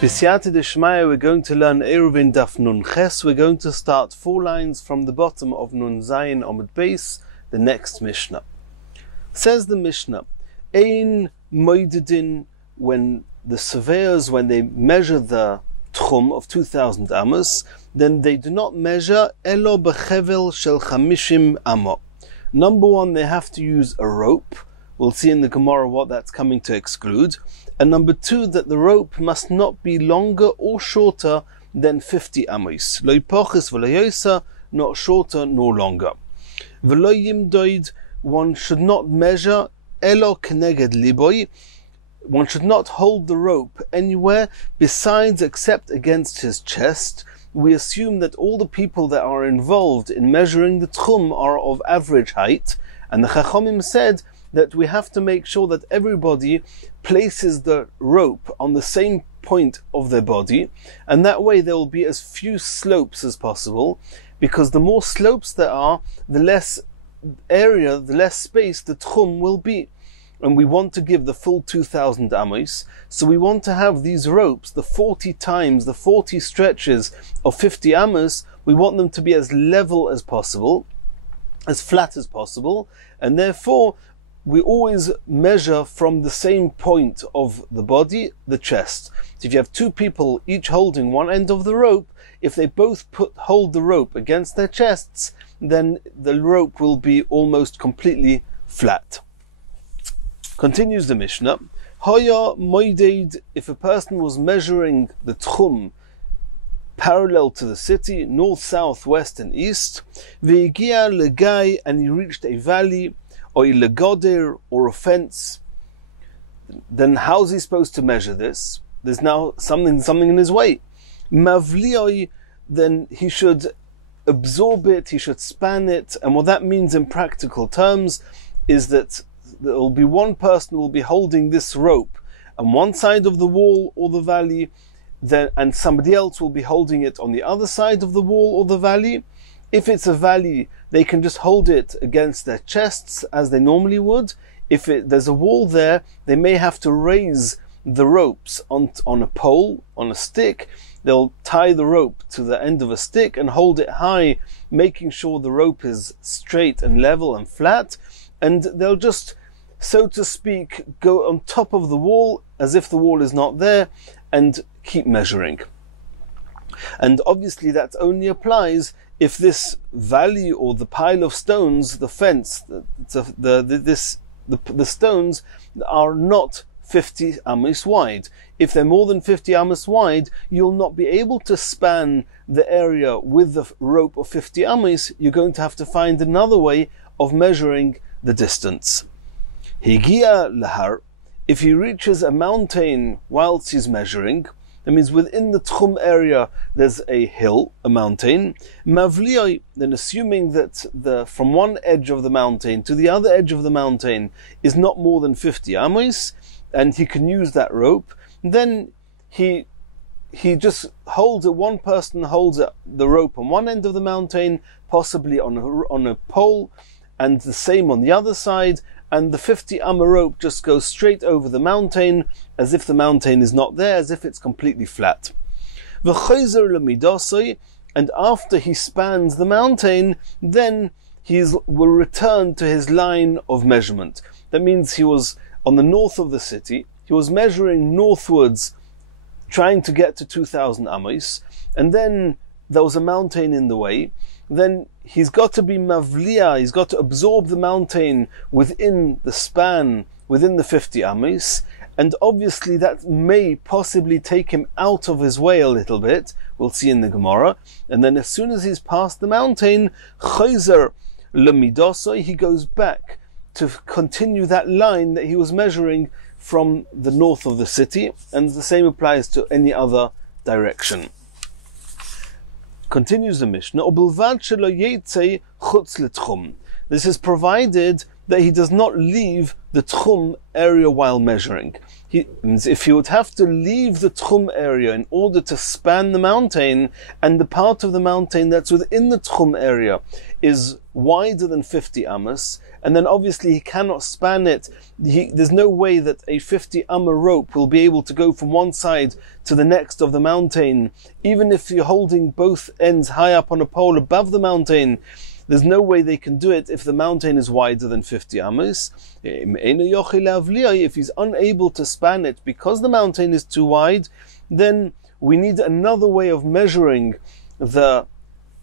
B'siyata d'shmaya, we're going to learn Eirovin daf nun ches. We're going to start 4 lines from the bottom of nun zayin amud beis, the next Mishnah. Says the Mishnah, Ein moidedin, when the surveyors, when they measure the tchum of 2,000 amos, then they do not measure elo b'chevel shel chamishim amo. Number 1, they have to use a rope. We'll see in the Gemara what that's coming to exclude. And number 2, that the rope must not be longer or shorter than 50 amos. Lo yipochis v'lo yosa, not shorter nor longer. V'lo yimdoid, one should not measure elo keneged liboy. One should not hold the rope anywhere besides except against his chest. We assume that all the people that are involved in measuring the tchum are of average height, and the Chachamim said that we have to make sure that everybody places the rope on the same point of their body, and that way there will be as few slopes as possible, because the more slopes there are, the less area, the less space the tchum will be. And we want to give the full 2,000 amos, so we want to have these ropes, the 40 times, the 40 stretches of 50 amos, we want them to be as level as possible, as flat as possible, and therefore we always measure from the same point of the body, the chest. So if you have 2 people each holding one end of the rope, if they both hold the rope against their chests, then the rope will be almost completely flat. Continues the Mishnah, Hoya moideid, if a person was measuring the tchum parallel to the city, north, south, west and east, ve'egia legai, and he reached a valley, or a legoder, or a fence, then how's he supposed to measure this? There's now something in his way. Mavlioi, then he should absorb it, he should span it, and what that means in practical terms is that there will be one person who will be holding this rope on one side of the wall or the valley, and somebody else will be holding it on the other side of the wall or the valley. If it's a valley, they can just hold it against their chests as they normally would. If there's a wall there, they may have to raise the ropes on a pole, on a stick. They'll tie the rope to the end of a stick and hold it high, making sure the rope is straight and level and flat. And they'll just, so to speak, go on top of the wall as if the wall is not there and keep measuring. And obviously that only applies if this valley or the pile of stones, the fence, the stones are not 50 amos wide. If they're more than 50 amos wide, you'll not be able to span the area with the rope of 50 amos. You're going to have to find another way of measuring the distance. Higia lahar, if he reaches a mountain whilst he's measuring, that means within the tchum area there's a hill, a mountain. Mavlioi, then assuming that from one edge of the mountain to the other edge of the mountain is not more than 50 amos, and he can use that rope, then he just holds it, one person holds the rope on one end of the mountain, possibly on a pole, and the same on the other side, and the 50 amma rope just goes straight over the mountain, as if the mountain is not there, as if it's completely flat. And after he spans the mountain, then he will return to his line of measurement. That means he was on the north of the city, he was measuring northwards, trying to get to 2,000 amos, and then there was a mountain in the way. Then he's got to be mavliya, he's got to absorb the mountain within the span, within the 50 amos, and obviously that may possibly take him out of his way a little bit. We'll see in the Gemara. And then as soon as he's past the mountain, chayzer lemidosoi, he goes back to continue that line that he was measuring from the north of the city, and the same applies to any other direction. Continues the Mishnah, this is provided that he does not leave the tchum area while measuring. If he would have to leave the tchum area in order to span the mountain, and the part of the mountain that's within the tchum area is wider than 50 amos, and then obviously he cannot span it, there's no way that a 50 amma rope will be able to go from one side to the next of the mountain. Even if you're holding both ends high up on a pole above the mountain, there's no way they can do it if the mountain is wider than 50 amos. If he's unable to span it because the mountain is too wide, then we need another way of measuring the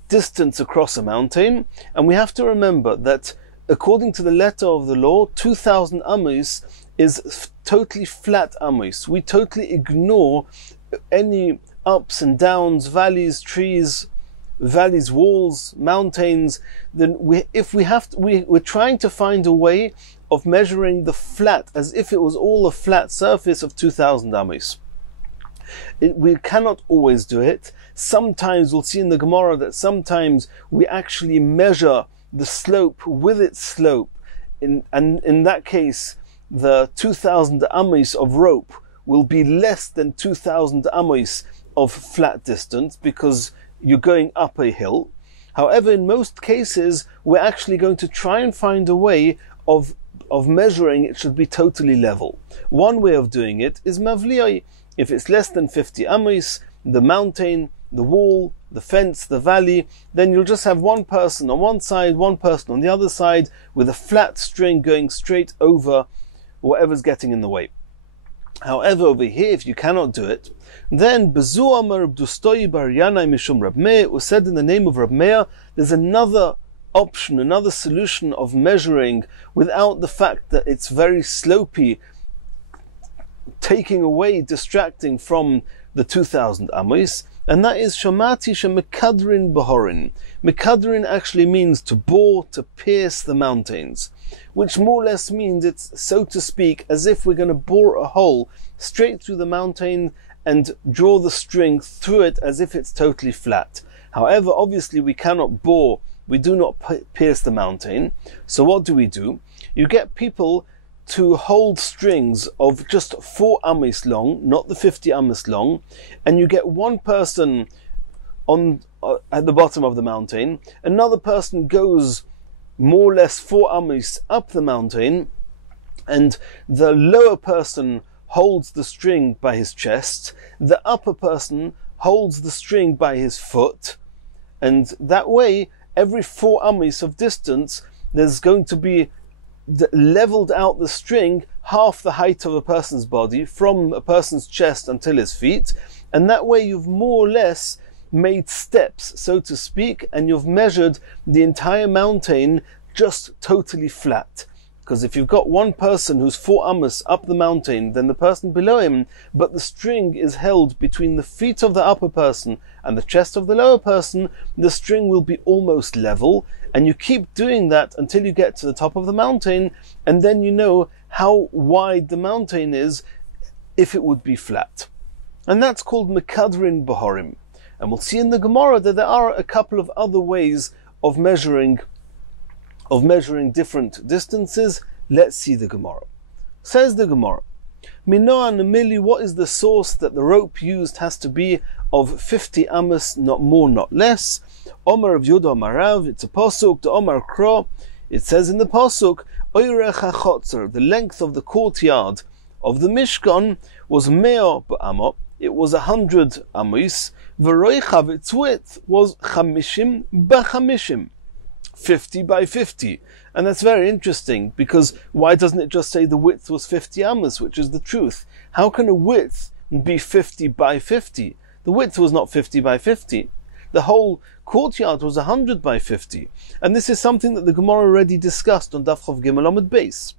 distance across a mountain. And we have to remember that according to the letter of the law, 2,000 amos is totally flat amos. We totally ignore any ups and downs, valleys, trees, walls, mountains. Then we're trying to find a way of measuring the flat as if it was all a flat surface of 2,000 amos. We cannot always do it. Sometimes we'll see in the Gemara that sometimes we actually measure the slope with its slope, and in that case the 2,000 amos of rope will be less than 2,000 amos of flat distance because you're going up a hill. However, in most cases we're actually going to try and find a way of measuring it should be totally level. One way of doing it is mavliai. If it's less than 50 amos, the mountain, the wall, the fence, the valley, then you'll just have one person on one side, one person on the other side, with a flat string going straight over whatever's getting in the way. However, over here, if you cannot do it, then Bezu Amar Bdustoi Bar Yanai Mishum Rab Meir was said in the name of Rab Meir. There's another option, another solution of measuring without the fact that it's very slopey, taking away, distracting from the 2,000 amos, and that is Shamati Shemekadrin Bahorin. Mekadrin actually means to bore, to pierce the mountains, which more or less means it's, so to speak, as if we're going to bore a hole straight through the mountain and draw the string through it as if it's totally flat. However, obviously we cannot bore, we do not pierce the mountain. So what do? You get people to hold strings of just 4 amos long, not the 50 amos long, and you get one person at the bottom of the mountain, another person goes more or less 4 amos up the mountain, and the lower person holds the string by his chest, the upper person holds the string by his foot, and that way every 4 amos of distance there's going to be leveled out the string half the height of a person's body, from a person's chest until his feet, and that way you've more or less made steps, so to speak, and you've measured the entire mountain just totally flat. Because if you've got one person who's 4 amos up the mountain, then the person below him, but the string is held between the feet of the upper person and the chest of the lower person, the string will be almost level, and you keep doing that until you get to the top of the mountain, and then you know how wide the mountain is if it would be flat. And that's called Mekadrin Bahorim. And we'll see in the Gemara that there are a couple of other ways of measuring different distances. Let's see the Gemara. Says the Gemara, Minoa Namili, what is the source that the rope used has to be of 50 amos, not more, not less? Omar of Yudah Marav, it's a pasuk, the Omar Kro, it says in the pasuk, Oirech HaChotzer, the length of the courtyard of the Mishkan was Meo Ba'amot, it was 100 amos, V'roichav, its width was Chamishim B'Chamishim, 50 by 50. And that's very interesting, because why doesn't it just say the width was 50 amos, which is the truth? How can a width be 50 by 50? The width was not 50 by 50. The whole courtyard was 100 by 50. And this is something that the Gemara already discussed on Daf Chav Gimel Amud Beis.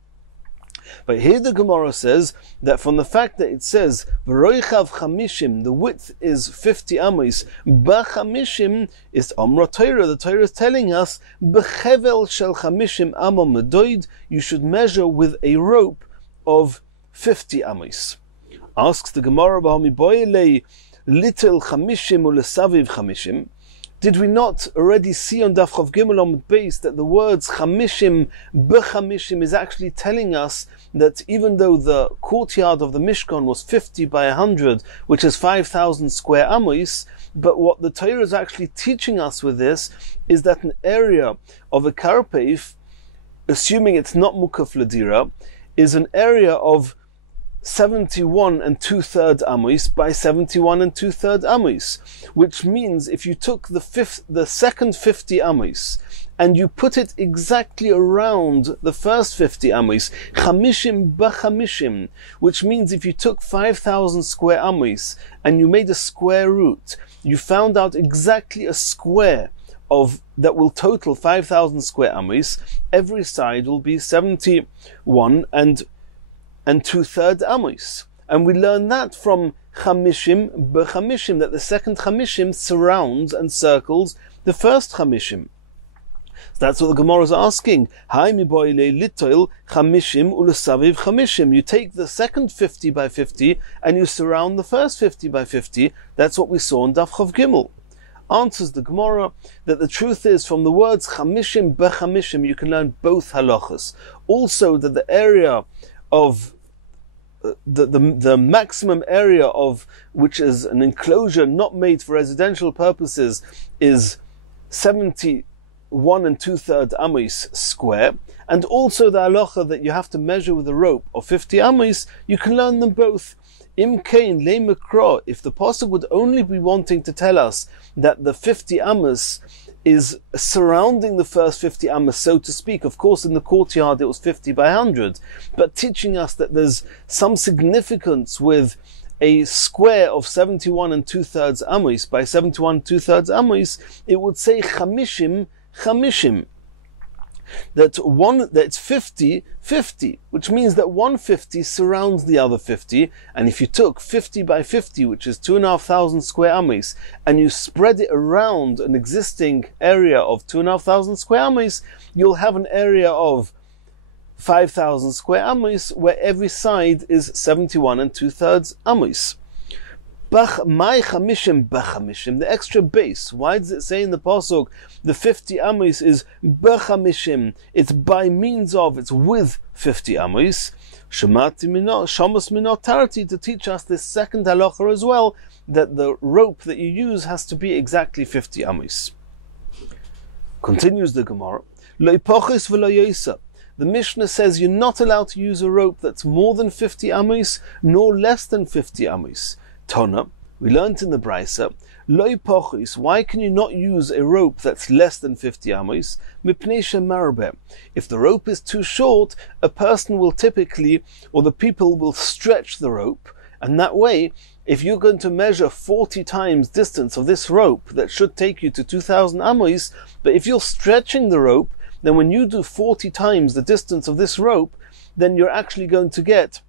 But here the Gemara says that from the fact that it says V'roichav chamishim, the width is 50 amos, b'chamishim is Amra Torah. The Torah is telling us b'chevel shel chamishim amma medoid, you should measure with a rope of 50 amos. Asks the Gemara, B'hami boyelei litel chamishim ulesaviv chamishim. Did we not already see on Daf Chav Gimel Amud Beis that the words chamishim b'chamishim is actually telling us that even though the courtyard of the Mishkan was 50 by 100, which is 5,000 square amos, but what the Torah is actually teaching us with this is that an area of a karpeif, assuming it's not mukaf ladira, is an area of 71 2/3 amos by 71 2/3 amos, which means if you took the second 50 amos and you put it exactly around the first 50 amos, chamishim b'chamishim, which means if you took 5,000 square amos and you made a square root, you found out exactly a square of that will total 5,000 square amos. Every side will be 71 2/3 amos. And we learn that from chamishim b'chamishim, that the second chamishim surrounds and circles the first chamishim. So that's what the Gemara is asking. You take the second 50 by 50 and you surround the first 50 by 50. That's what we saw in Daf Chav Gimel. Answers the Gemara that the truth is, from the words chamishim b'chamishim you can learn both halachas. Also that the area of the maximum area of which is an enclosure not made for residential purposes is 71 2/3 amos square, and also the halacha that you have to measure with a rope of 50 amos. You can learn them both. Im kain le mikra, if the pasuk would only be wanting to tell us that the 50 amos is surrounding the first 50 amos, so to speak. Of course, in the courtyard it was 50 by 100, but teaching us that there's some significance with a square of 71 2/3 amos by 71 2/3 amos, it would say chamishim, that it's 50, which means that 150 surrounds the other 50, and if you took 50 by 50, which is 2,500 square amos, and you spread it around an existing area of 2,500 square amos, you'll have an area of 5,000 square amos, where every side is 71 2/3 amos. My chamishim b'chamishim, the extra base. Why does it say in the pasuk the 50 amos is b'chamishim? It's by means of, it's with 50 amos. Shamos minot tarati, to teach us this second halacha as well, that the rope that you use has to be exactly 50 amos. Continues the Gemara. Lo pochis v'lo yosa. The Mishnah says you're not allowed to use a rope that's more than 50 amos, nor less than 50 amos. Tona, we learnt in the Brisa, Loi pochis, why can you not use a rope that's less than 50 amos? Mipnei shemarbe. If the rope is too short, a person will typically, or the people will stretch the rope, and that way, if you're going to measure 40 times distance of this rope, that should take you to 2,000 amos, but if you're stretching the rope, then when you do 40 times the distance of this rope, then you're actually going to get,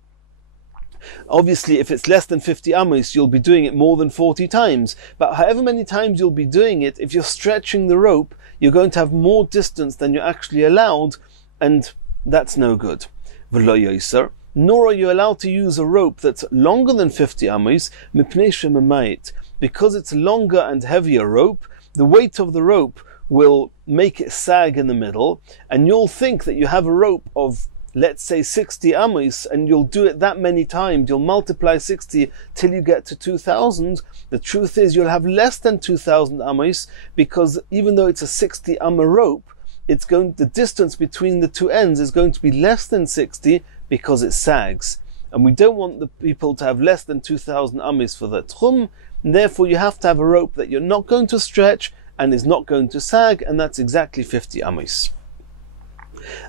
obviously, if it's less than 50 amos, you'll be doing it more than 40 times. But however many times you'll be doing it, if you're stretching the rope, you're going to have more distance than you're actually allowed, and that's no good. V'lo yoser, nor are you allowed to use a rope that's longer than 50 amos, mipnei shemamayit. Because it's longer and heavier rope, the weight of the rope will make it sag in the middle, and you'll think that you have a rope of, let's say, 60 amos, and you'll do it that many times, you'll multiply 60 till you get to 2,000. The truth is you'll have less than 2,000 amos, because even though it's a 60 amma rope, the distance between the two ends is going to be less than 60 because it sags. And we don't want the people to have less than 2,000 amos for the tchum, and therefore you have to have a rope that you're not going to stretch and is not going to sag, and that's exactly 50 amos.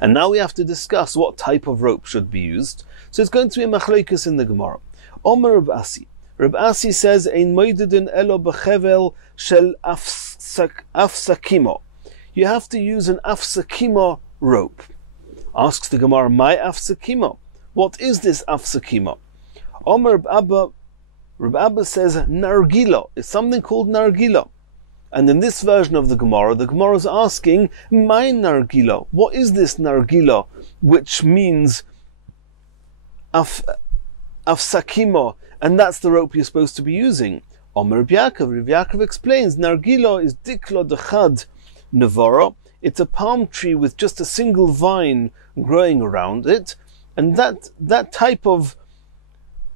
And now we have to discuss what type of rope should be used. So it's going to be a machlokes in the Gemara. Omer Reb Asi. Reb Asi says, Ein moidedin elo b'chevel shel afsakimo. You have to use an afsakimo rope. Asks the Gemara, my afsakimo? What is this afsakimo? Omer Reb Abba says, nargila. It's something called nargila. And in this version of the Gemara is asking, my nargila, what is this nargila, which means afsakimo, and that's the rope you're supposed to be using. Omer Rabbi Yaakov explains, Nargila is diklo dechad nevara. It's a palm tree with just a single vine growing around it, and that type of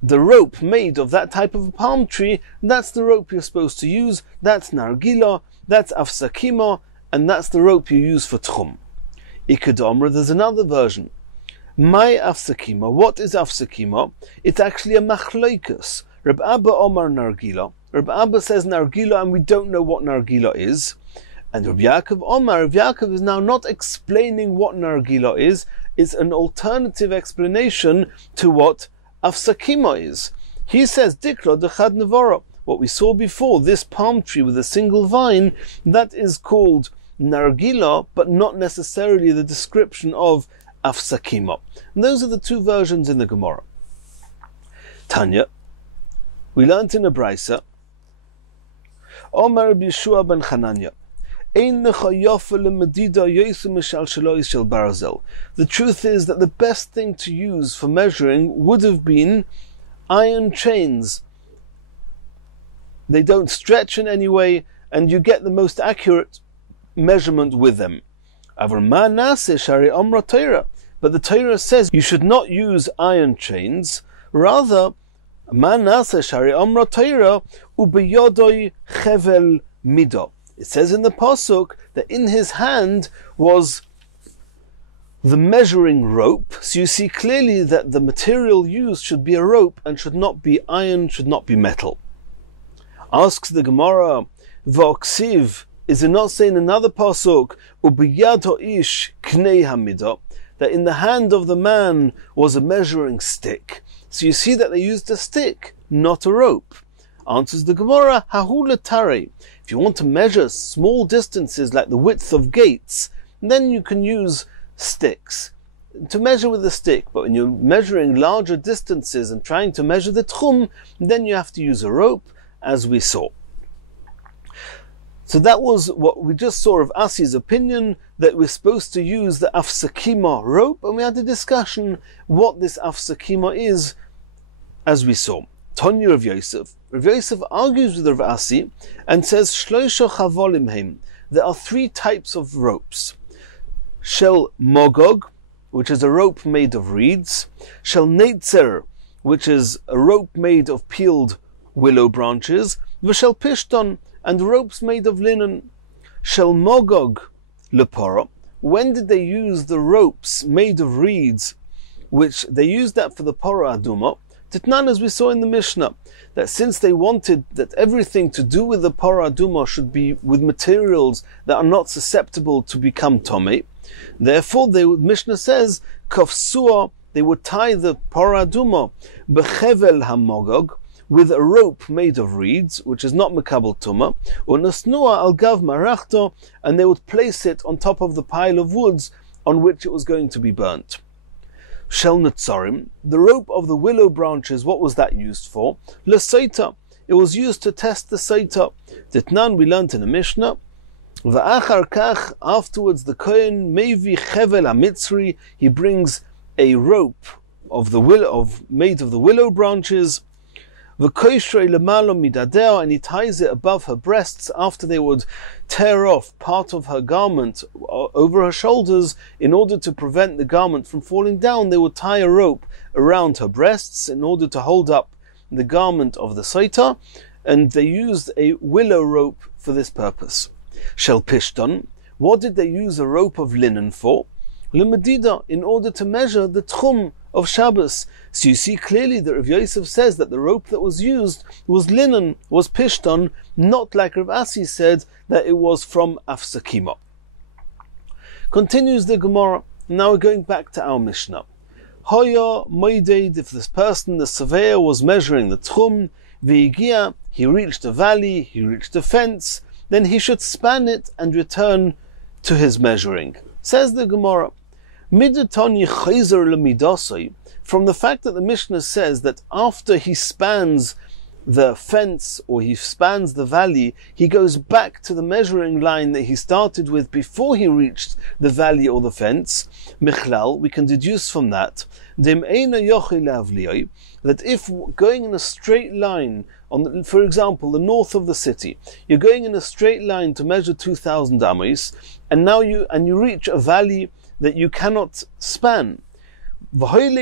the rope made of that type of a palm tree, that's the rope you're supposed to use. That's nargila, that's afsakima, and that's the rope you use for tchum. Ikad Omra, there's another version. My afsakima, what is afsakima? It's actually a machloikus. Reb Abba Omar nargila. Reb Abba says nargila, and we don't know what nargila is. And Reb Yaakov Omar, Reb Yaakov is now not explaining what nargila is. It's an alternative explanation to what afsakima is. He says, Dikla dechad nevara. What we saw before, this palm tree with a single vine, that is called nargila, but not necessarily the description of afsakima. And those are the two versions in the Gemara. Tanya, we learnt in a Brisa, Omar B'Yeshua ben Chananya, the truth is that the best thing to use for measuring would have been iron chains. They don't stretch in any way, and you get the most accurate measurement with them. But the Torah says you should not use iron chains, rather, it says in the Pasuk that in his hand was the measuring rope, so you see clearly that the material used should be a rope and should not be iron, should not be metal. Asks the Gemara, V'oksiv, is it not saying another Pasuk, Ubiyad ha'ish knei hamidah, that in the hand of the man was a measuring stick? So you see that they used a stick, not a rope. Answers the Gemara, Hahu l'tarei. If you want to measure small distances like the width of gates, then you can use sticks to measure with a stick. But when you're measuring larger distances and trying to measure the tchum, then you have to use a rope, as we saw. So that was what we just saw of Asi's opinion, that we're supposed to use the afsakima rope, and we had a discussion what this afsakima is, as we saw. Tanya Rav Yosef. Rav Yosef argues with Rav Asi and says, Shloisha chavolim heim. There are three types of ropes. Shel mogog, which is a rope made of reeds. Shel neitzer, which is a rope made of peeled willow branches. V'shel pishton, and ropes made of linen. Shel mogog lepora. When did they use the ropes made of reeds, which they used that for the pora aduma? Titnan, as we saw in the Mishnah, that since they wanted that everything to do with the pora aduma should be with materials that are not susceptible to become tomei, therefore Mishnah says, kofsua, they would tie the pora aduma bechevel hamogog, with a rope made of reeds, which is not mekabel tuma, unasnua al gav marachto, and they would place it on top of the pile of woods on which it was going to be burnt. Shel netzarim, the rope of the willow branches, what was that used for? L'saita, it was used to test the saita. Ditnan, we learnt in the Mishnah. V'achar kach, afterwards the kohen mevi chevel hamitzri, he brings a rope of the made of the willow branches. V'koishrei lemalo midadeo, and he ties it above her breasts after they would tear off part of her garment over her shoulders. In order to prevent the garment from falling down, they would tie a rope around her breasts in order to hold up the garment of the saita, and they used a willow rope for this purpose. Shel pishton, what did they use a rope of linen for? L'medida, in order to measure the tchum of Shabbos. So you see clearly that Rav Yosef says that the rope that was used was linen, was pishton, not like Rav Asi said that it was from afsakima. Continues the Gemara. Now we're going back to our Mishnah. Hoya moideid, if this person, the surveyor, was measuring the tchum, v'igia, he reached a valley, he reached a fence, then he should span it and return to his measuring. Says the Gemara, from the fact that the Mishnah says that after he spans the fence, or he spans the valley, he goes back to the measuring line that he started with before he reached the valley or the fence. Michlal, we can deduce from that, that if going in a straight line, for example, the north of the city, you're going in a straight line to measure 2,000 amis, and now you reach a valley that you cannot span. Then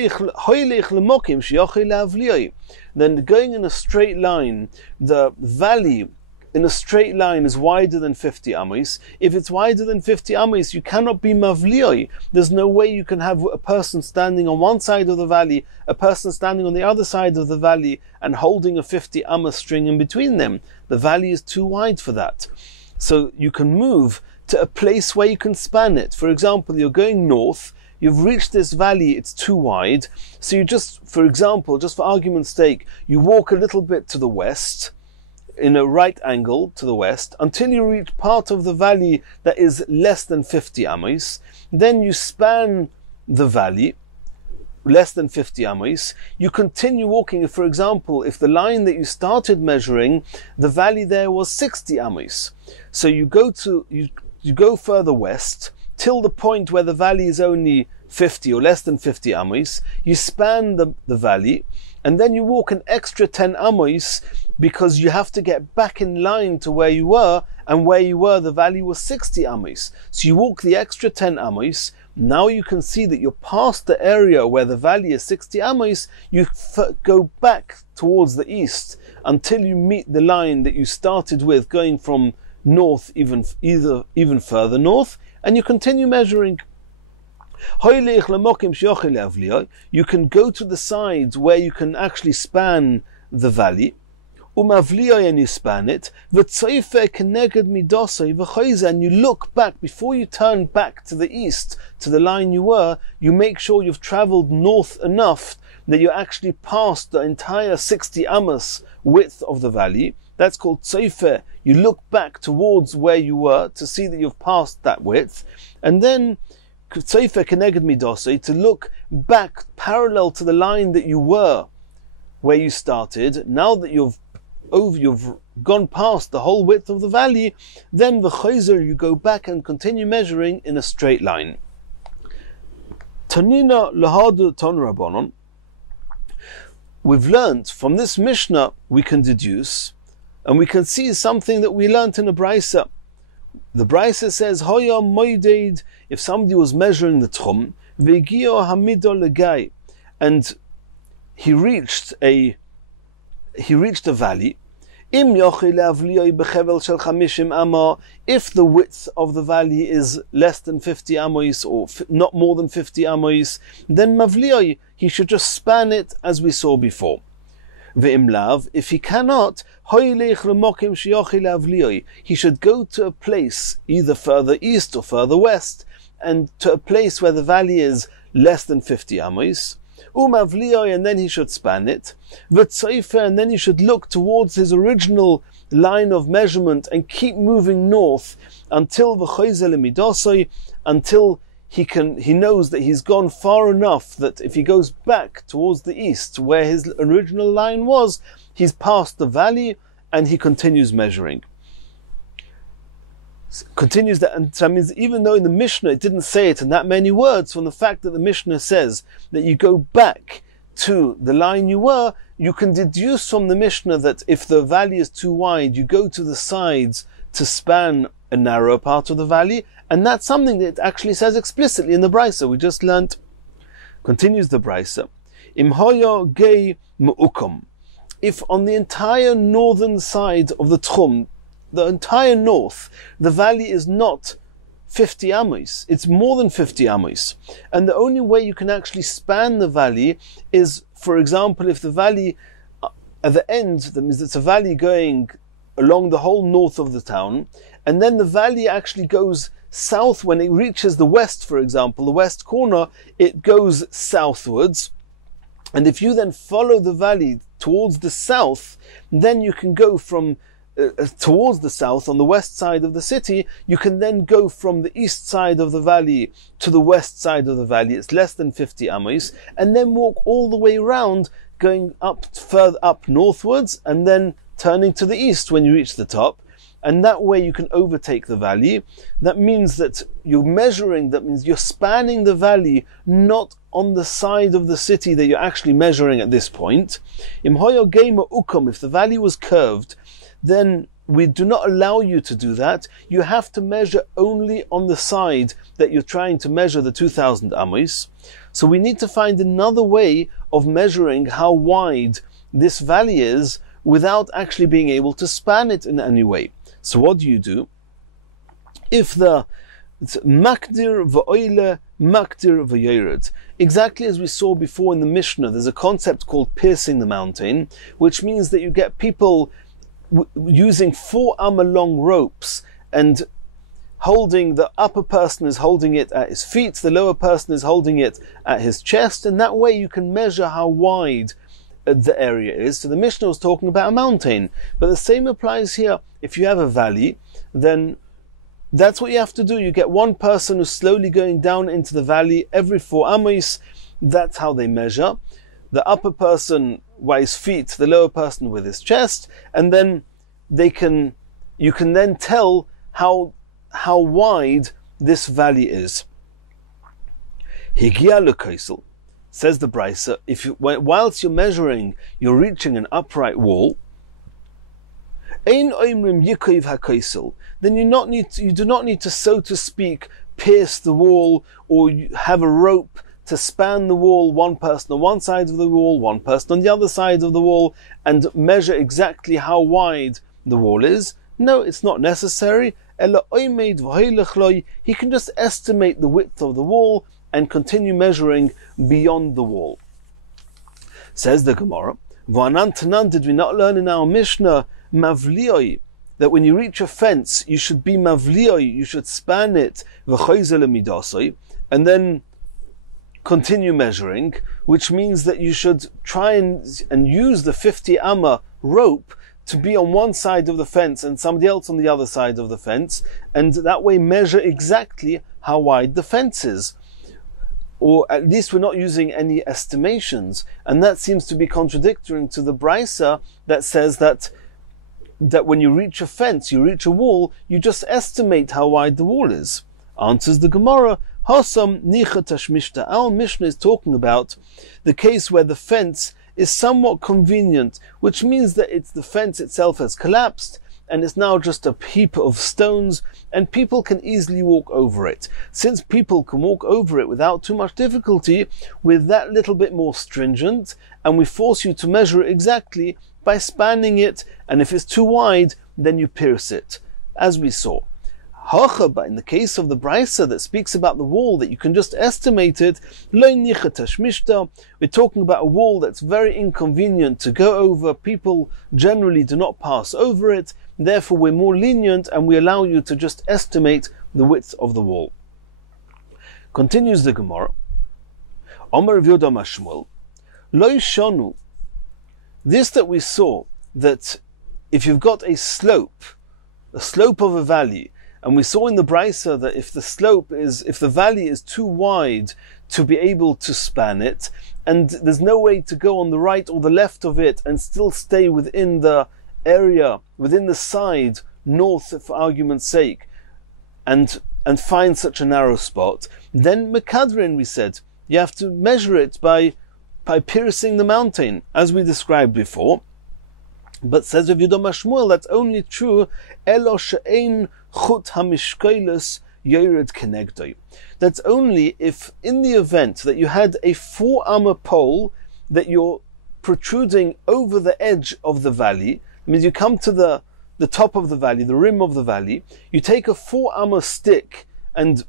going in a straight line, the valley in a straight line is wider than 50 amis. If it's wider than 50 amis, you cannot be mavlioi. There's no way you can have a person standing on one side of the valley, a person standing on the other side of the valley, and holding a 50 amma string in between them. The valley is too wide for that. So you can move to a place where you can span it. For example, you're going north, you've reached this valley, it's too wide, so you just, for example, just for argument's sake, you walk a little bit to the west, in a right angle to the west, until you reach part of the valley that is less than 50 amis. Then you span the valley, less than 50 amis. You continue walking. For example, if the line that you started measuring, the valley there was 60 amis. So you go further west, till the point where the valley is only 50 or less than 50 amis, you span the valley, and then you walk an extra 10 amis, because you have to get back in line to where you were, and where you were the valley was 60 amis. So you walk the extra 10 amis, now you can see that you're past the area where the valley is 60 amis, you go back towards the east, until you meet the line that you started with, going from north even further north, and you continue measuring. You can go to the sides where you can actually span the valley, and you span it, and you look back, before you turn back to the east, to the line you were, you make sure you've travelled north enough that you're actually past the entire 60 amas width of the valley. That's called tzoifer. You look back towards where you were to see that you've passed that width, and then tzoifer keneged midosei, to look back parallel to the line that you were where you started. Now that you've gone past the whole width of the valley, then the chayzer, you go back and continue measuring in a straight line. Tanina lahadu ton rabbanon. We've learnt from this Mishnah, we can deduce, and we can see something that we learnt in a Brisa. The Brisa says, Hoya moideid, if somebody was measuring the tchum, vegio hamido legai, and he reached a valley. If the width of the valley is less than 50 amos, or not more than 50 amos, then mavlioi, he should just span it as we saw before. If he cannot, he should go to a place either further east or further west, and to a place where the valley is less than 50 amos. And then he should span it. And then he should look towards his original line of measurement and keep moving north until he knows that he's gone far enough that if he goes back towards the east where his original line was, he's past the valley, and he continues measuring. Continues that, and so that means even though in the Mishnah it didn't say it in that many words, from the fact that the Mishnah says that you go back to the line you were, you can deduce from the Mishnah that if the valley is too wide, you go to the sides to span a narrow part of the valley, and that's something that it actually says explicitly in the Brisa we just learnt. Continues the Brisa, Im hoyo gei mu'ukum. If on the entire northern side of the Tchum, the entire north, the valley is not 50 amos, it's more than 50 amos. And the only way you can actually span the valley is, for example, if the valley at the end, that means it's a valley going along the whole north of the town, and then the valley actually goes south when it reaches the west, for example, the west corner, it goes southwards. And if you then follow the valley towards the south, then you can go from towards the south on the west side of the city, you can then go from the east side of the valley to the west side of the valley, it's less than 50 amos, and then walk all the way around going up further up northwards and then turning to the east when you reach the top. And that way you can overtake the valley. That means that you're measuring, that means you're spanning the valley, not on the side of the city that you're actually measuring at this point. If the valley was curved, then we do not allow you to do that. You have to measure only on the side that you're trying to measure the 2,000 amos. So we need to find another way of measuring how wide this valley is without actually being able to span it in any way. So what do? If the makdir v'oile, makdir v'yered, exactly as we saw before in the Mishnah, there's a concept called piercing the mountain, which means that you get people using 4 amma long ropes and holding, the upper person is holding it at his feet, the lower person is holding it at his chest, and that way you can measure how wide the area is. So the Mishnah was talking about a mountain, but the same applies here. If you have a valley, then that's what you have to do. You get one person who's slowly going down into the valley every 4 amos. That's how they measure. The upper person by his feet, the lower person with his chest, and then you can then tell how wide this valley is. Higia l'kaisel, says the Brisa, whilst you're measuring, you're reaching an upright wall, then you do not need to, so to speak, pierce the wall, or have a rope to span the wall, one person on one side of the wall, one person on the other side of the wall, and measure exactly how wide the wall is. No, it's not necessary. He can just estimate the width of the wall and continue measuring beyond the wall. Says the Gemara, did we not learn in our Mishnah, mavlioi, that when you reach a fence, you should be mavlioi, you should span it, and then continue measuring, which means that you should try and use the 50 amma rope to be on one side of the fence and somebody else on the other side of the fence, and that way measure exactly how wide the fence is. Or at least we're not using any estimations, and that seems to be contradictory to the Brisa that says that when you reach a fence, you reach a wall, you just estimate how wide the wall is. Answers the Gemara, Hasam nicha tashmishta. Our Mishnah is talking about the case where the fence is somewhat convenient, which means that the fence itself has collapsed and it's now just a heap of stones, and people can easily walk over it. Since people can walk over it without too much difficulty, we're that little bit more stringent, and we force you to measure it exactly by spanning it, and if it's too wide, then you pierce it, as we saw. But in the case of the Brisa that speaks about the wall, that you can just estimate it, we're talking about a wall that's very inconvenient to go over. People generally do not pass over it, therefore we're more lenient and we allow you to just estimate the width of the wall. Continues the Gemara, this that we saw, that if you've got a slope of a valley, and we saw in the Brisa that if the valley is too wide to be able to span it, and there's no way to go on the right or the left of it and still stay within the area, within the side, north for argument's sake, and find such a narrow spot, then Mekadrin, we said, you have to measure it by piercing the mountain, as we described before. But says Rav Yehuda Mashmuel, that's only true elo she'ein chut hamishkoilus yored kenegdoi. That's only if, in the event that you had a 4 amma pole that you're protruding over the edge of the valley, it means you come to the top of the valley, the rim of the valley, you take a 4 amma stick and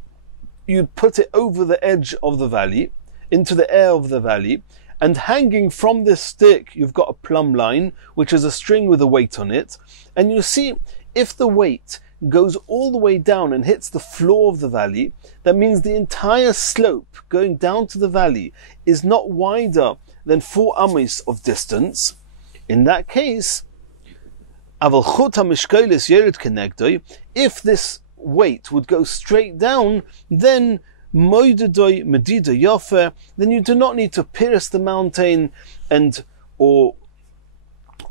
you put it over the edge of the valley, into the air of the valley, and hanging from this stick, you've got a plumb line, which is a string with a weight on it. And you see, if the weight goes all the way down and hits the floor of the valley, that means the entire slope going down to the valley is not wider than 4 amos of distance. In that case, if this weight would go straight down, then then you do not need to pierce the mountain and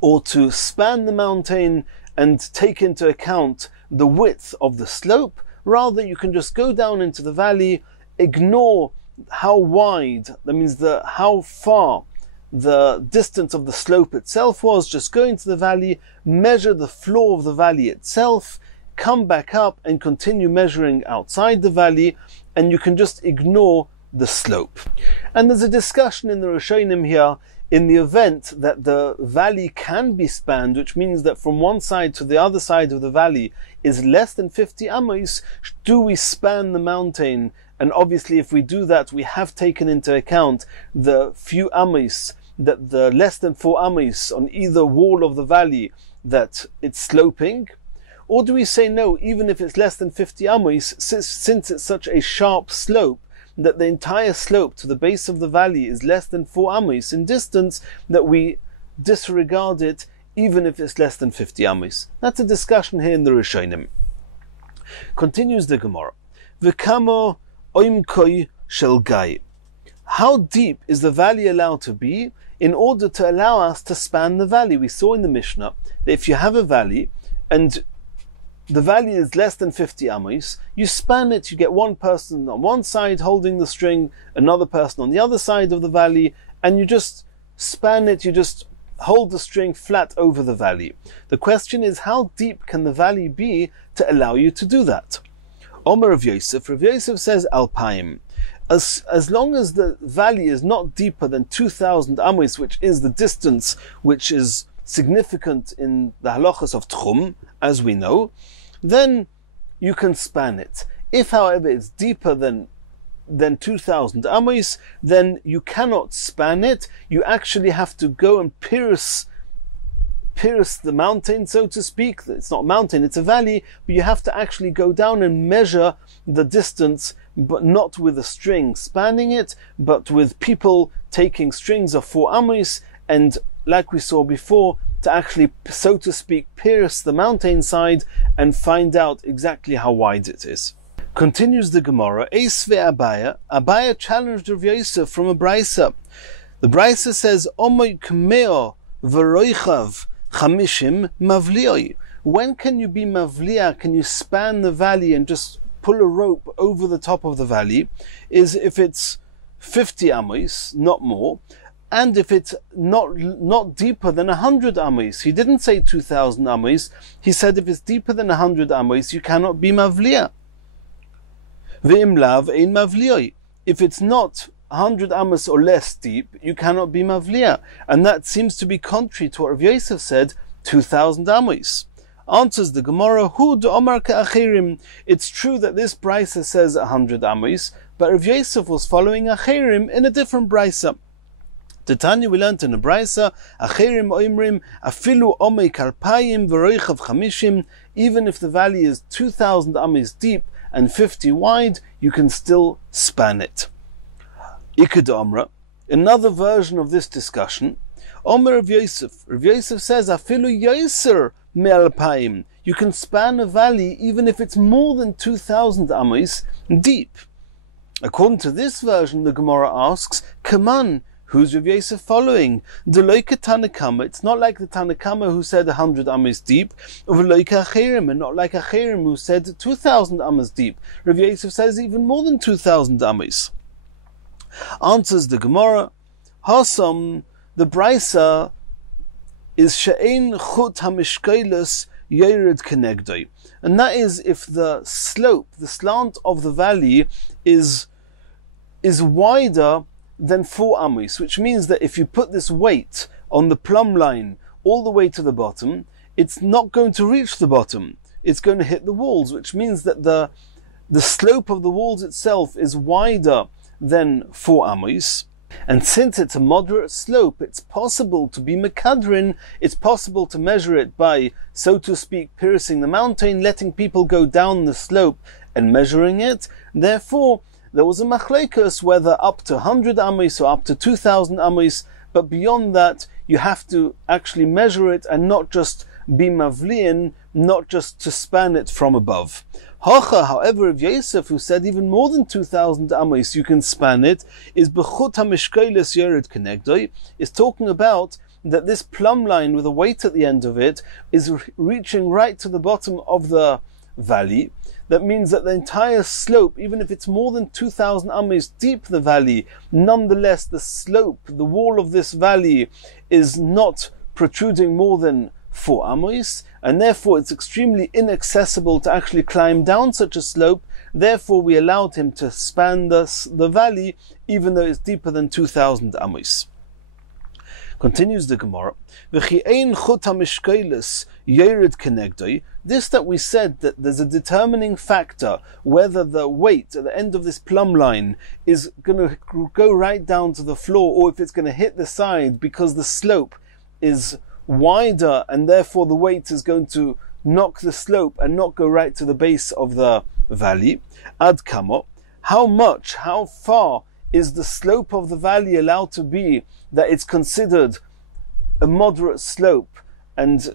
or to span the mountain and take into account the width of the slope. Rather, you can just go down into the valley, ignore how wide, that means how far the distance of the slope itself was, just go into the valley, measure the floor of the valley itself, come back up and continue measuring outside the valley, and you can just ignore the slope. And there's a discussion in the Rishonim here, in the event that the valley can be spanned, which means that from one side to the other side of the valley is less than 50 amos, do we span the mountain? And obviously if we do that, we have taken into account the few amos, that the less than 4 amos on either wall of the valley, that it's sloping. Or do we say no, even if it's less than 50 amos, since it's such a sharp slope, that the entire slope to the base of the valley is less than 4 amos in distance, that we disregard it even if it's less than 50 amos. That's a discussion here in the Rishonim. Continues the Gemara. V'kamo oimkoi shel gai. How deep is the valley allowed to be in order to allow us to span the valley? We saw in the Mishnah that if you have a valley and the valley is less than 50 amos, you span it, you get one person on one side holding the string, another person on the other side of the valley, and you just span it, you just hold the string flat over the valley. The question is, how deep can the valley be to allow you to do that? Omer Rav Yosef says, Alpaim. As long as the valley is not deeper than 2,000 amos, which is the distance which is significant in the halachas of Tchum, as we know, then you can span it. If, however, it's deeper than 2,000 amos, then you cannot span it. You actually have to go and pierce the mountain, so to speak. It's not a mountain, it's a valley, but you have to actually go down and measure the distance, but not with a string spanning it, but with people taking strings of 4 amos, and like we saw before, to actually, so to speak, pierce the mountainside and find out exactly how wide it is. Continues the Gemara, Eis ve'Abaya. Abaya challenged Rav Yosef from a brisa. The brisa says, Omoy kmeo v'roichav chamishim mavlioi. When can you be mavliya? Can you span the valley and just pull a rope over the top of the valley? Is if it's 50 amos, not more. And if it's not deeper than 100 amos. He didn't say 2,000 amos. He said if it's deeper than 100 amos, you cannot be mavliya. Ve'im lav ein mavlioi. If it's not 100 amos or less deep, you cannot be mavliya. And that seems to be contrary to what Rav Yosef said, 2,000 amos. Answers the Gemara, Hu d'omar ka'achirim. It's true that this brisa says 100 amos, but Rav Yosef was following achirim in a different brisa. The Tanya we learned in the brisa, achirim oimrim, afilu omei karpayim v'roichav chamishim. Even if the valley is 2,000 amos deep and 50 wide, you can still span it. Ikad Omra, another version of this discussion, Omer Rav Yosef. Rav Yosef says, afilu yoser me'alpayim. You can span a valley even if it's more than 2,000 amos deep. According to this version, the Gemara asks, Kaman, who's Rav Yosef following? Deloika Tanakama. It's not like the Tanakama who said 100 amos deep, or Veloika Achirim, and not like Achirim who said 2,000 amos deep. Rav Yosef says even more than 2,000 amos. Answers the Gemara, Hasam, the brisa is She'ein Chut HaMishkeilas Yered Kenegdoi. And that is if the slope, the slant of the valley is wider than 4 amos, which means that if you put this weight on the plumb line all the way to the bottom, it's not going to reach the bottom. It's going to hit the walls, which means that the slope of the walls itself is wider than 4 amos. And since it's a moderate slope, it's possible to be mekadrin, it's possible to measure it by, so to speak, piercing the mountain, letting people go down the slope and measuring it. Therefore, there was a machlekes whether up to 100 amos or up to 2,000 amos, but beyond that, you have to actually measure it and not just be mavliin, not just to span it from above. Hocha, however, of Yosef, who said even more than 2,000 amos you can span it, is bechut hamishkeiles yered kenegdoi, is talking about that this plumb line with a weight at the end of it is reaching right to the bottom of the valley. That means that the entire slope, even if it's more than 2,000 amis deep, the valley, nonetheless the slope, the wall of this valley is not protruding more than 4 amis, and therefore it's extremely inaccessible to actually climb down such a slope. Therefore we allowed him to span the valley even though it's deeper than 2,000 amis. Continues the Gemara, this that we said that there's a determining factor whether the weight at the end of this plumb line is going to go right down to the floor or if it's going to hit the side because the slope is wider and therefore the weight is going to knock the slope and not go right to the base of the valley. Ad kamo, how far is the slope of the valley allowed to be that it's considered a moderate slope and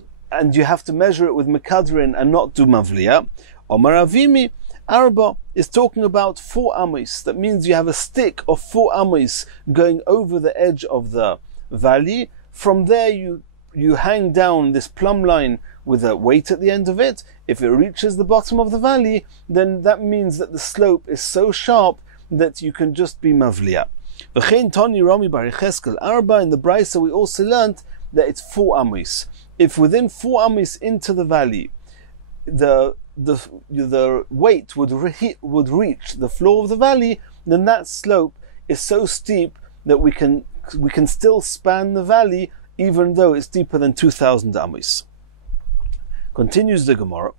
you have to measure it with mekadrin and not do mavliya? Omar Avimi Arba is talking about 4 amis. That means you have a stick of 4 amis going over the edge of the valley. From there you hang down this plumb line with a weight at the end of it. If it reaches the bottom of the valley, then that means that the slope is so sharp that you can just be mavliya. In the Brisa we also learnt that it's 4 amis. If within 4 amis into the valley, the weight would reach the floor of the valley, then that slope is so steep that we can still span the valley even though it's deeper than 2,000 amis. Continues the Gemara.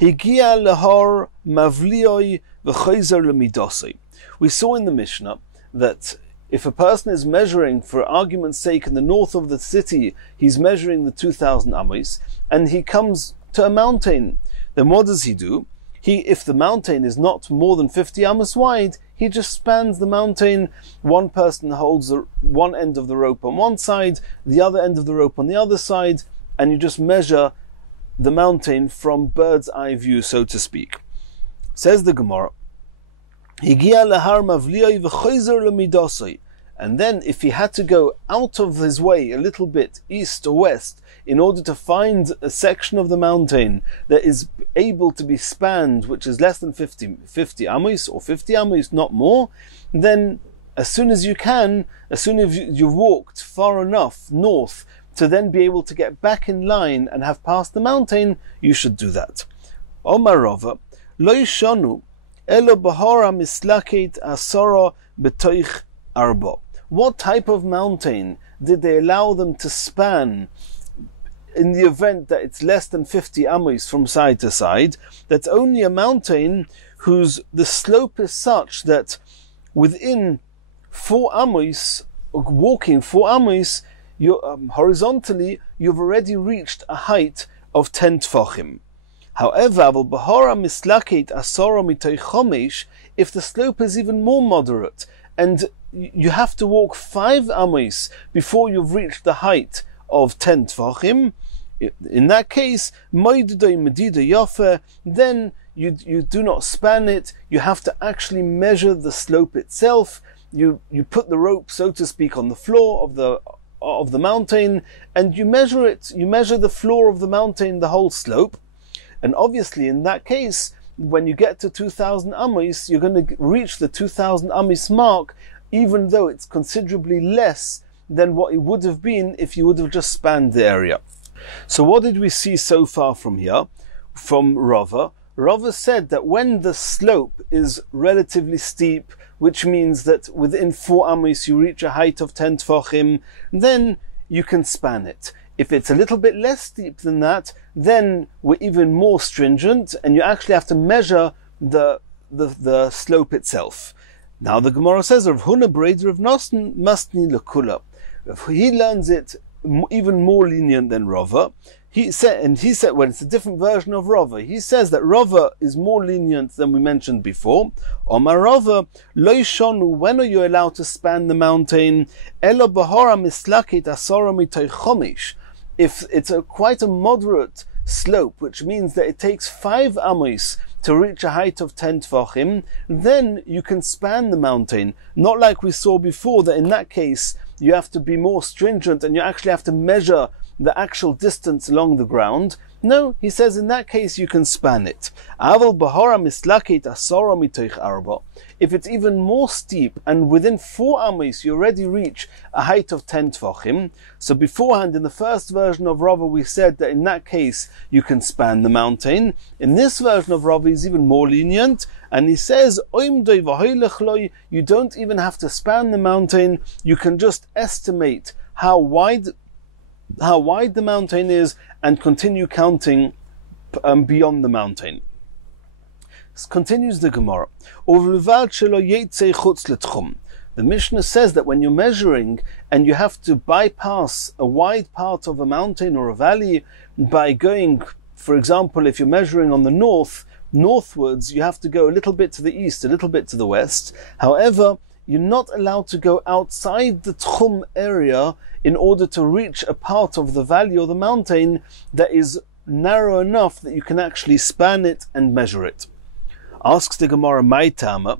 Higia lehar mavlioi v'chayzer lemidosei. We saw in the Mishnah that if a person is measuring, for argument's sake, in the north of the city, he's measuring the 2,000 amis, and he comes to a mountain, then what does he do? If the mountain is not more than 50 amis wide, he just spans the mountain. One person holds one end of the rope on one side, the other end of the rope on the other side, and you just measure the mountain from bird's eye view, so to speak. Says the Gemara, and then if he had to go out of his way a little bit east or west in order to find a section of the mountain that is able to be spanned, which is less than 50 amis or 50 amis, not more, then as soon as you've walked far enough north to then be able to get back in line and have passed the mountain, you should do that. Omar Rava, lo yishanu elo bahara mislaket asara betoich arba. What type of mountain did they allow them to span in the event that it's less than 50 amis from side to side? That's only a mountain the slope is such that within 4 amis, walking 4 amis, horizontally, you've already reached a height of 10 tfachim. However, if the slope is even more moderate, and you have to walk 5 amis before you've reached the height of 10 tfachim, in that case, then you do not span it. You have to actually measure the slope itself. You put the rope, so to speak, on the floor of the mountain, and you measure it. You measure the floor of the mountain, the whole slope. And obviously, in that case, when you get to 2,000 amis, you're going to reach the 2,000 amis mark, even though it's considerably less than what it would have been if you would have just spanned the area. So what did we see so far from here? From Rava. Rava said that when the slope is relatively steep, which means that within 4 amis you reach a height of 10 tfachim, then you can span it. If it's a little bit less steep than that, then we're even more stringent, and you actually have to measure the slope itself. Now the Gemara says, Rav Huna Breder of Nosson Mastni Lekula. He learns it even more lenient than Rava. He said, well, it's a different version of Rava. He says that Rava is more lenient than we mentioned before. Omar Rava, lo yishonu, when are you allowed to span the mountain? Elo bahara mislakit asara mitoy chomish. If it's quite a moderate slope, which means that it takes 5 amis to reach a height of 10 tfachim, then you can span the mountain. Not like we saw before, that in that case, you have to be more stringent and you actually have to measure the actual distance along the ground. No, he says in that case you can span it. If it's even more steep and within 4 amos you already reach a height of 10 tvachim, so beforehand in the first version of Rava we said that in that case you can span the mountain. In this version of Rava he's even more lenient and he says you don't even have to span the mountain, you can just estimate how wide the mountain is and continue counting beyond the mountain. Continues the Gemara. The Mishnah says that when you're measuring and you have to bypass a wide part of a mountain or a valley by going, for example, if you're measuring on the northwards, you have to go a little bit to the east, a little bit to the west. However, you're not allowed to go outside the tchum area in order to reach a part of the valley or the mountain that is narrow enough that you can actually span it and measure it. Asks the Gemara, my Tama,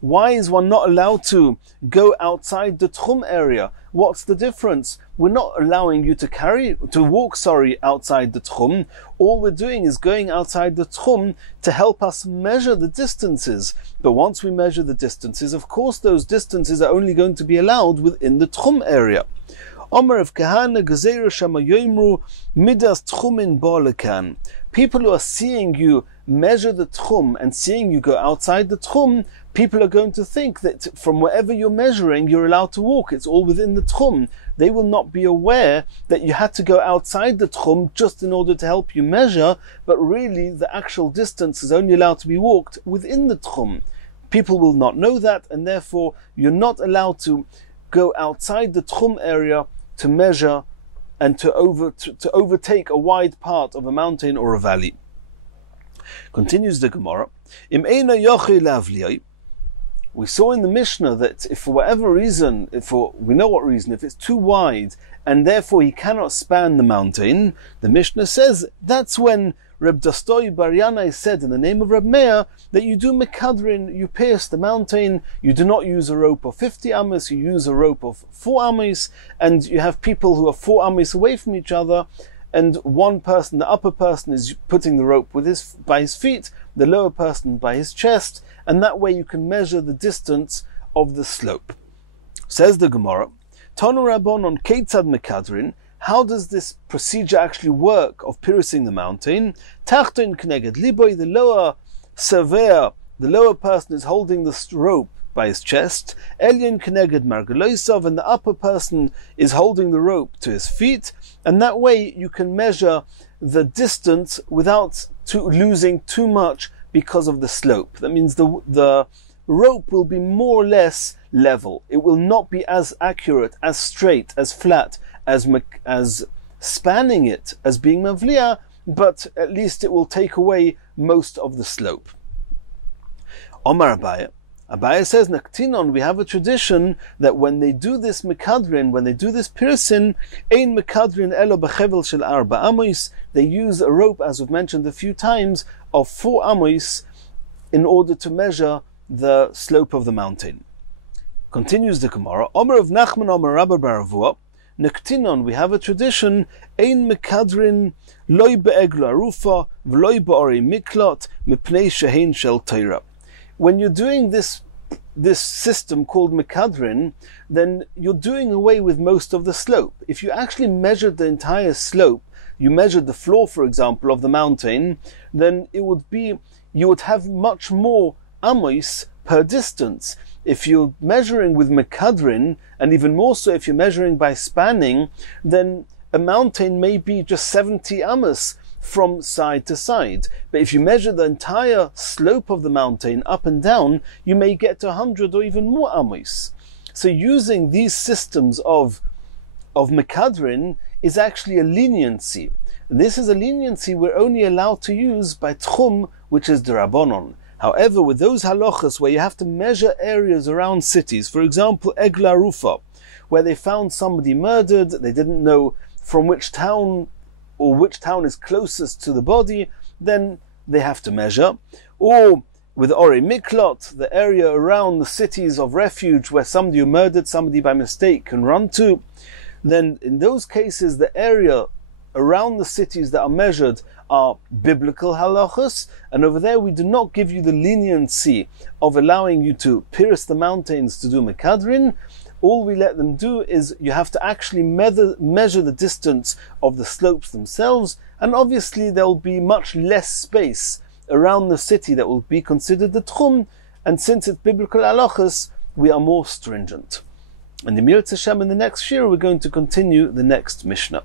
why is one not allowed to go outside the tchum area? What's the difference? We're not allowing you to walk outside the tchum. All we're doing is going outside the tchum to help us measure the distances. But once we measure the distances, of course those distances are only going to be allowed within the tchum area. Omer of Kahana Gezeira Shama Yoimru Midas Tchumin Ba'alekan. People who are seeing you measure the tchum and seeing you go outside the tchum, people are going to think that from wherever you're measuring, you're allowed to walk. It's all within the tchum. They will not be aware that you had to go outside the tchum just in order to help you measure, but really the actual distance is only allowed to be walked within the tchum. People will not know that, and therefore you're not allowed to go outside the tchum area to measure and to overtake a wide part of a mountain or a valley. Continues the Gemara. We saw in the Mishnah that if for whatever reason, we know what reason, if it's too wide and therefore he cannot span the mountain, the Mishnah says that's when Reb Dastoi Bar Yanai said in the name of Reb Meir that you do mekadrin, you pierce the mountain, you do not use a rope of 50 amos, you use a rope of 4 amos, and you have people who are 4 amos away from each other, and one person, the upper person, is putting the rope by his feet, the lower person by his chest, and that way you can measure the distance of the slope. Says the Gemara, Tanu Rabban on Keitzad Mekadrin. How does this procedure actually work of piercing the mountain? Tachton Kneged Liboy, the lower surveyor, the lower person is holding the rope by his chest. Elyon Kneged Margaloisov, and the upper person is holding the rope to his feet. And that way you can measure the distance without losing too much because of the slope. That means the rope will be more or less level. It will not be as accurate, as straight, as flat, as spanning it as being mavliya, but at least it will take away most of the slope. Omar Abaye says, Naktinon, we have a tradition that when they do this mekadrin, when they do this piercing, ein mekadrin elo bechevel shel arba amos, they use a rope, as we've mentioned a few times, of 4 amos in order to measure the slope of the mountain. Continues the Gemara, Omer of Nachman Omer Rabba Baravua, Nektinon, we have a tradition, ein mekadrin loy be'egla arufa v'loy ba'ori miklot mipnei shehein shel teira. When you're doing this system called mekadrin, then you're doing away with most of the slope. If you actually measured the entire slope, you measured the floor, for example, of the mountain, then you would have much more amos per distance. If you're measuring with mekadrin, and even more so if you're measuring by spanning, then a mountain may be just 70 amos from side to side. But if you measure the entire slope of the mountain up and down, you may get to 100 or even more amos. So using these systems of mekadrin is actually a leniency. This is a leniency we're only allowed to use by tchum, which is d'Rabbanon. However, with those halachas where you have to measure areas around cities, for example, Egla Rufa, where they found somebody murdered, they didn't know from which town or which town is closest to the body, then they have to measure. Or with Ori Miklot, the area around the cities of refuge where somebody who murdered somebody by mistake can run to, then in those cases the area around the cities that are measured are biblical halachas, and over there we do not give you the leniency of allowing you to pierce the mountains to do mekadrin. All we let them do is you have to actually measure the distance of the slopes themselves, and obviously there will be much less space around the city that will be considered the tchum, and since it's biblical halachas, we are more stringent. And in the next shiur we're going to continue the next Mishnah.